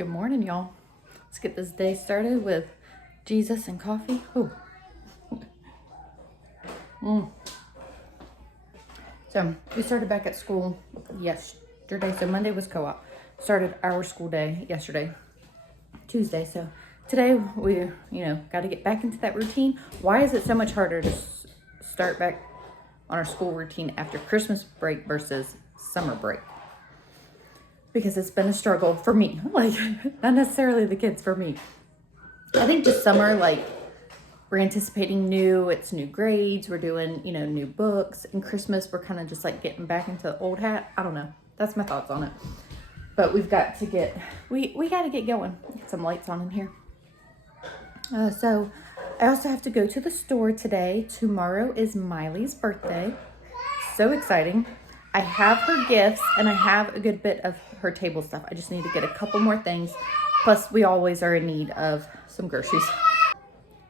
Good morning, y'all. Let's get this day started with Jesus and coffee. Ooh. So we started back at school yesterday. So Monday was co-op. Started our school day yesterday, Tuesday. So today we, got to get back into that routine. Why is it so much harder to start back on our school routine after Christmas break versus summer break? Because it's been a struggle for me, like not necessarily the kids, for me. I think just summer, like we're anticipating it's new grades, we're doing, new books, and Christmas, we're kind of just like getting back into the old hat. I don't know. That's my thoughts on it. But we've got to we got to get going. Get some lights on in here. So I also have to go to the store today. Tomorrow is Miley's birthday. So exciting. I have her gifts and I have a good bit of her table stuff. I just need to get a couple more things. Plus, we always are in need of some groceries.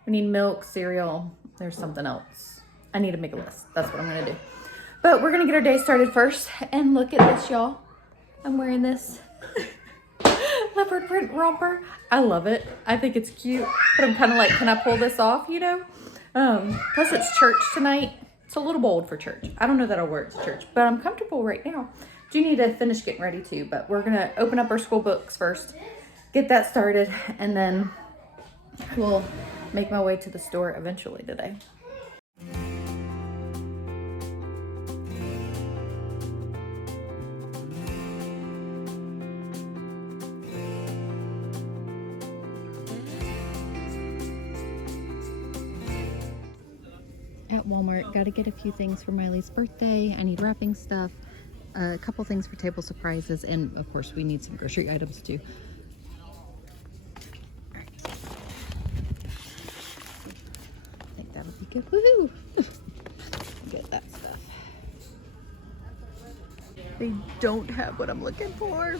We need milk, cereal. There's something else. I need to make a list. That's what I'm going to do. But we're going to get our day started first. And look at this, y'all. I'm wearing this leopard print romper. I love it. I think it's cute. But I'm kind of like, can I pull this off, Plus, it's church tonight. It's a little bold for church. I don't know that I'll wear it to church, but I'm comfortable right now. Do need to finish getting ready too, but we're going to open up our school books first, get that started, and then we'll make my way to the store eventually today. At Walmart, got to get a few things for Miley's birthday. I need wrapping stuff, a couple things for table surprises, and of course we need some grocery items too. All right. I think that'll be good. Woohoo! Get that stuff. They don't have what I'm looking for.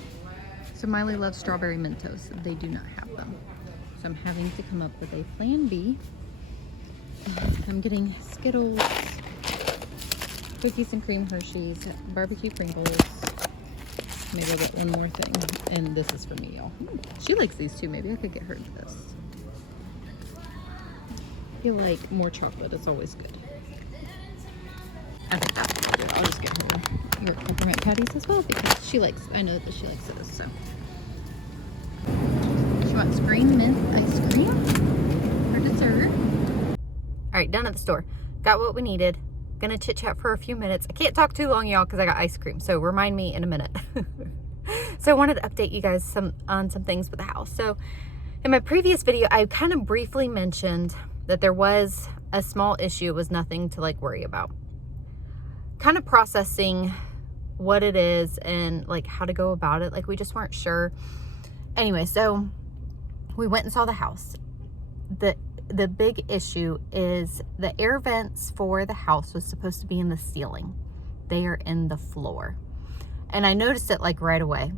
So Miley loves strawberry Mentos. They do not have them. So I'm having to come up with a plan B. I'm getting Skittles, cookies and cream Hershey's, barbecue Pringles. Maybe I'll get one more thing. And this is for me, y'all. She likes these too. Maybe I could get her this. I feel like more chocolate is always good. I think that's good. I'll just get her your peppermint patties as well because I know that she likes those. So she wants green mint ice cream for dessert. All right, done at the store. Got what we needed. Gonna chit chat for a few minutes. I can't talk too long, y'all, because I got ice cream. So remind me in a minute. So I wanted to update you guys on some things with the house. So in my previous video, I kind of briefly mentioned that there was a small issue. It was nothing to like worry about. Kind of processing what it is and like how to go about it. Like we just weren't sure. Anyway, so we went and saw the house. The big issue is the air vents for the house was supposed to be in the ceiling. They are in the floor. And I noticed it like right away.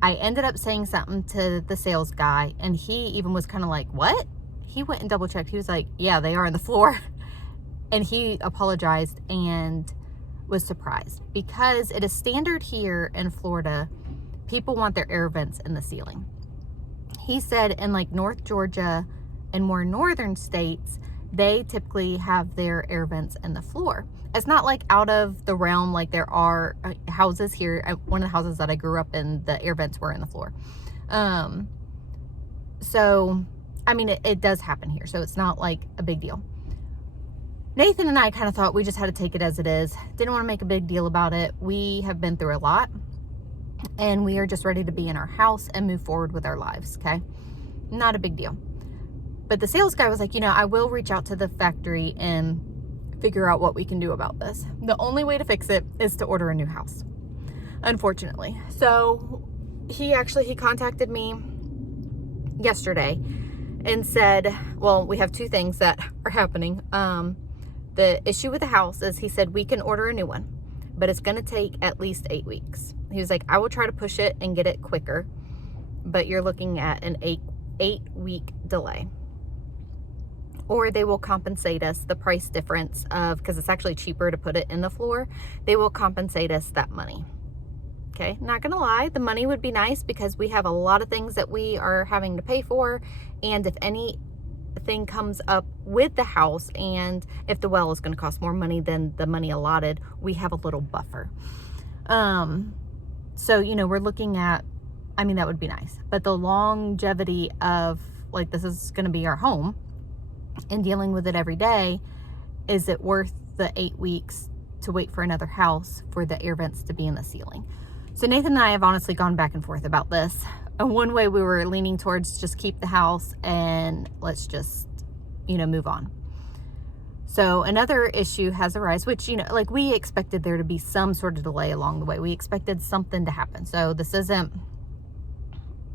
I ended up saying something to the sales guy and he even was kind of like, what? He went and double checked. He was like, yeah, they are in the floor. And he apologized and was surprised because it is standard here in Florida. People want their air vents in the ceiling. He said in like North Georgia and more northern states, they typically have their air vents in the floor. It's not like out of the realm, like there are houses here. One of the houses that I grew up in, the air vents were in the floor. So, I mean, it does happen here. So it's not like a big deal. Nathan and I kind of thought we just had to take it as it is. Didn't want to make a big deal about it. We have been through a lot and we are just ready to be in our house and move forward with our lives, okay? Not a big deal. But the sales guy was like, I will reach out to the factory and figure out what we can do about this. The only way to fix it is to order a new house, unfortunately. So he contacted me yesterday and said, well, we have two things that are happening. The issue with the house is he said we can order a new one, but it's going to take at least 8 weeks. He was like, I will try to push it and get it quicker, but you're looking at an 8-week delay. Or they will compensate us the price difference of, because it's actually cheaper to put it in the floor, they will compensate us that money. Okay, not gonna lie, the money would be nice because we have a lot of things that we are having to pay for, and if anything comes up with the house, and if the well is going to cost more money than the money allotted, we have a little buffer. So, you know, we're looking at, I mean, that would be nice, but the longevity of, like, this is going to be our home and dealing with it every day, is it worth the 8 weeks to wait for another house for the air vents to be in the ceiling? So Nathan and I have honestly gone back and forth about this. And one way we were leaning towards just keep the house and let's just, you know, move on. So another issue has arisen, which, you know, like, we expected there to be some sort of delay along the way. We expected something to happen. So this isn't,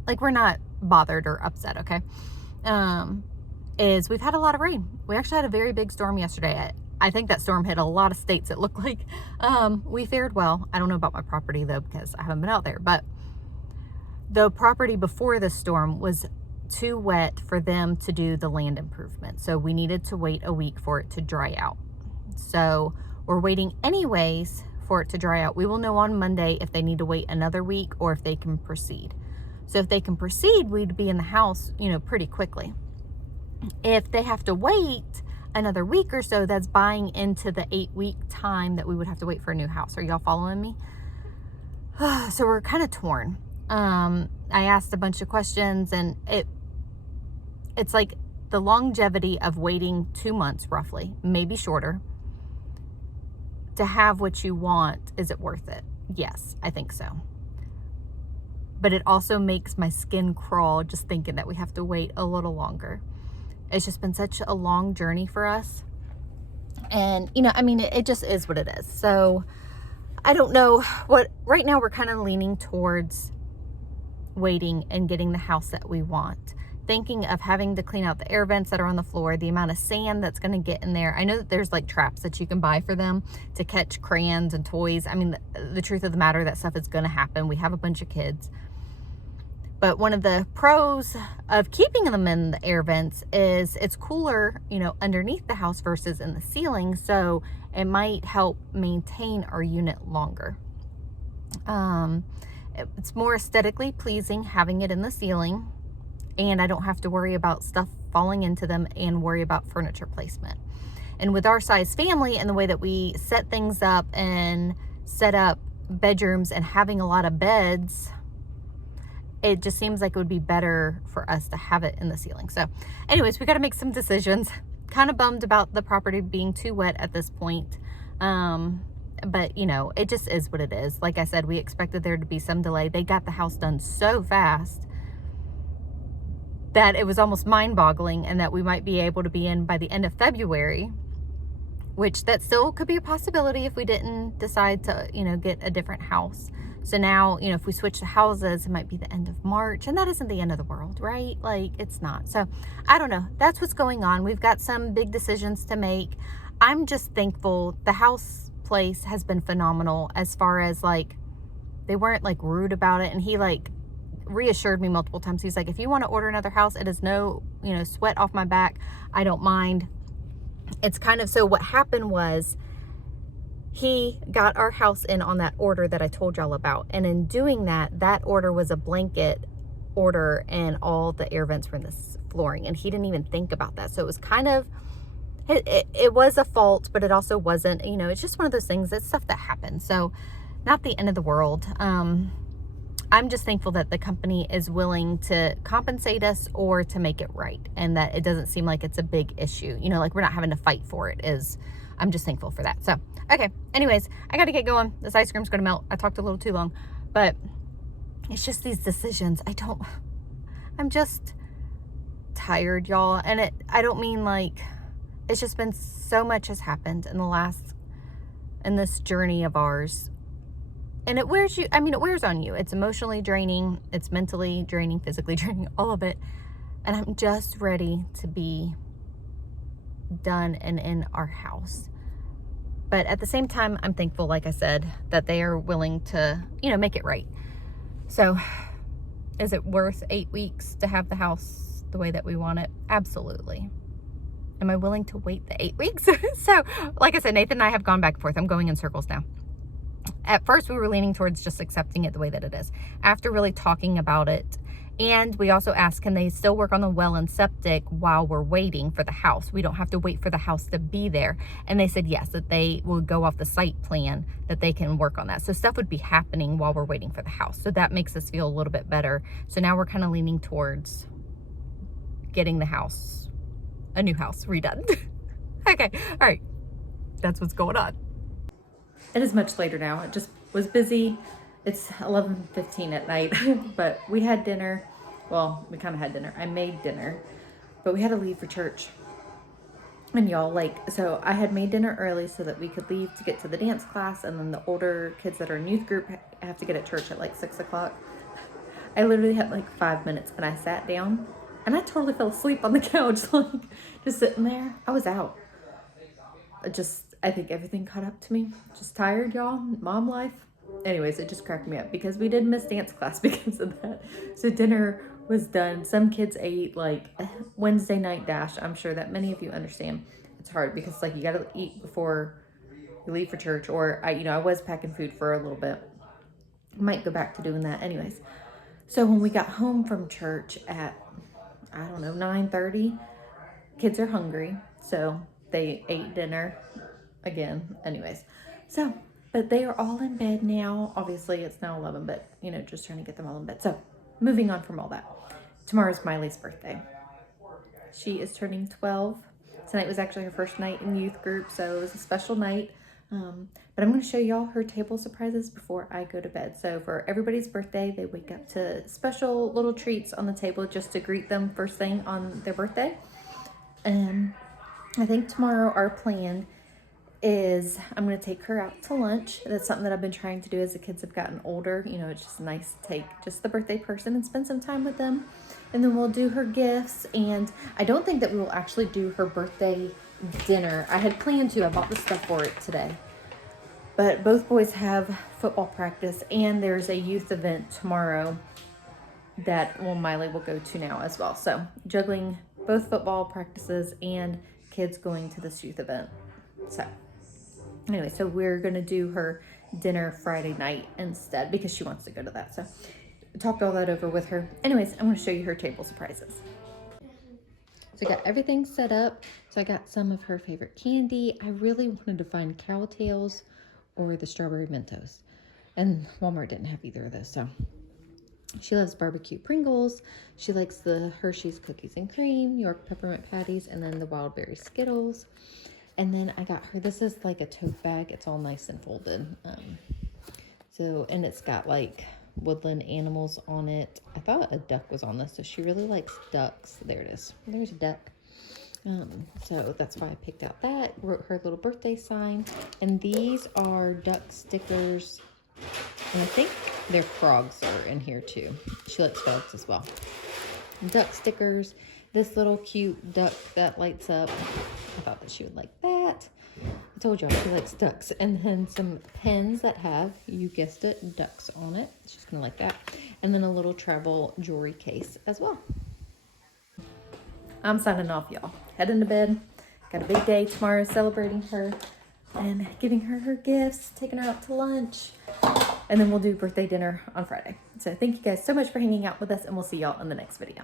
like, we're not bothered or upset, okay? Is we've had a lot of rain. We actually had a very big storm yesterday. I think that storm hit a lot of states, it looked like. We fared well. I don't know about my property, though, because I haven't been out there. But the property before the storm was too wet for them to do the land improvement. So we needed to wait a week for it to dry out. So we're waiting anyways for it to dry out. We will know on Monday if they need to wait another week or if they can proceed. So if they can proceed, we'd be in the house, you know, pretty quickly. If they have to wait another week or so, that's buying into the 8-week time that we would have to wait for a new house. Are y'all following me? So we're kind of torn. I asked a bunch of questions, and it's like the longevity of waiting 2 months, roughly, maybe shorter, to have what you want. Is it worth it? Yes, I think so. But it also makes my skin crawl just thinking that we have to wait a little longer. It's just been such a long journey for us. And, you know, I mean, it just is what it is. So I don't know what, right now we're kind of leaning towards waiting and getting the house that we want. Thinking of having to clean out the air vents that are on the floor, the amount of sand that's going to get in there. I know that there's like traps that you can buy for them to catch crayons and toys. I mean, the truth of the matter, that stuff is going to happen. We have a bunch of kids. But one of the pros of keeping them in the air vents is it's cooler, you know, underneath the house versus in the ceiling. So it might help maintain our unit longer. It's more aesthetically pleasing having it in the ceiling, and I don't have to worry about stuff falling into them and worry about furniture placement. And with our size family and the way that we set things up and set up bedrooms and having a lot of beds, it just seems like it would be better for us to have it in the ceiling. So anyways, we got to make some decisions. Kind of bummed about the property being too wet at this point. But, you know, it just is what it is. Like I said, we expected there to be some delay. They got the house done so fast that it was almost mind-boggling, and that we might be able to be in by the end of February, which that still could be a possibility if we didn't decide to, you know, get a different house. So now, you know, if we switch the houses, it might be the end of March, and that isn't the end of the world, right? Like, it's not. So I don't know. That's what's going on. We've got some big decisions to make. I'm just thankful. The house place has been phenomenal as far as, like, they weren't like rude about it. And he like reassured me multiple times. He's like, if you want to order another house, it is no, you know, sweat off my back. I don't mind. It's kind of, so what happened was, he got our house in on that order that I told y'all about. And in doing that, that order was a blanket order, and all the air vents were in this flooring. And he didn't even think about that. So it was kind of, it was a fault, but it also wasn't, you know, it's just one of those things. It's stuff that happens. So not the end of the world. I'm just thankful that the company is willing to compensate us or to make it right. And that it doesn't seem like it's a big issue. You know, like, we're not having to fight for it. I'm just thankful for that. So, okay. Anyways, I got to get going. This ice cream's going to melt. I talked a little too long, but it's just these decisions. I'm just tired, y'all. And I don't mean like, it's just been so much has happened in this journey of ours. And it wears you, I mean, it wears on you. It's emotionally draining. It's mentally draining, physically draining, all of it. And I'm just ready to be done and in our house. But at the same time, I'm thankful, like I said, that they are willing to, you know, make it right. So is it worth 8 weeks to have the house the way that we want it? Absolutely. Am I willing to wait the 8 weeks? So like I said, Nathan and I have gone back and forth. I'm going in circles now. At first, we were leaning towards just accepting it the way that it is. After really talking about it, and we also asked, can they still work on the well and septic while we're waiting for the house? We don't have to wait for the house to be there. And they said yes, that they will go off the site plan, that they can work on that. So stuff would be happening while we're waiting for the house. So that makes us feel a little bit better. So now we're kind of leaning towards getting the house, a new house, redone. Okay, all right, that's what's going on. It is much later now. It just was busy. It's 11:15 at night, but we had dinner. Well, we kind of had dinner. I made dinner, but we had to leave for church. And y'all, like, so I had made dinner early so that we could leave to get to the dance class, and then the older kids that are in youth group have to get at church at like 6 o'clock. I literally had like 5 minutes, and I sat down, and I totally fell asleep on the couch, like, just sitting there. I was out. I think everything caught up to me. Just tired, y'all. Mom life. Anyways, it just cracked me up because we did miss dance class because of that. So dinner was done. Some kids ate like a Wednesday night dash. I'm sure that many of you understand. It's hard because like you got to eat before you leave for church, or I was packing food for a little bit. Might go back to doing that anyways. So when we got home from church at, I don't know, 9:30, kids are hungry. So they ate dinner again anyways. So, but they are all in bed now. Obviously it's now 11, but just trying to get them all in bed. So moving on from all that, tomorrow's Miley's birthday. She is turning 12. Tonight was actually her first night in youth group, so it was a special night. But I'm going to show y'all her table surprises before I go to bed. So for everybody's birthday, they wake up to special little treats on the table just to greet them first thing on their birthday. And I think tomorrow our plan is I'm going to take her out to lunch. That's something that I've been trying to do as the kids have gotten older. It's just nice to take just the birthday person and spend some time with them. And then we'll do her gifts. And I don't think that we will actually do her birthday dinner. I had planned to. I bought the stuff for it today. But both boys have football practice, and there's a youth event tomorrow that Miley will go to now as well. So juggling both football practices and kids going to this youth event. So anyway, so we're going to do her dinner Friday night instead because she wants to go to that. So I talked all that over with her. Anyways, I'm going to show you her table surprises. So I got everything set up. So I got some of her favorite candy. I really wanted to find Cowtails or the strawberry Mentos. And Walmart didn't have either of those. So she loves barbecue Pringles. She likes the Hershey's cookies and cream, York peppermint patties, and then the wild berry Skittles. And then I got her, this is like a tote bag. It's all nice and folded. And it's got like woodland animals on it. I thought a duck was on this, so she really likes ducks. There it is. There's a duck. So that's why I picked out that. Wrote her little birthday sign. And these are duck stickers. And I think their frogs are in here too. She likes frogs as well. Duck stickers. This little cute duck that lights up. I thought that she would like that. I told y'all she likes ducks. And then some pens that have, you guessed it, ducks on it. She's gonna like that. And then a little travel jewelry case as well. I'm signing off, y'all. Heading to bed. Got a big day tomorrow celebrating her and giving her her gifts, taking her out to lunch. And then we'll do birthday dinner on Friday. So thank you guys so much for hanging out with us, and we'll see y'all in the next video.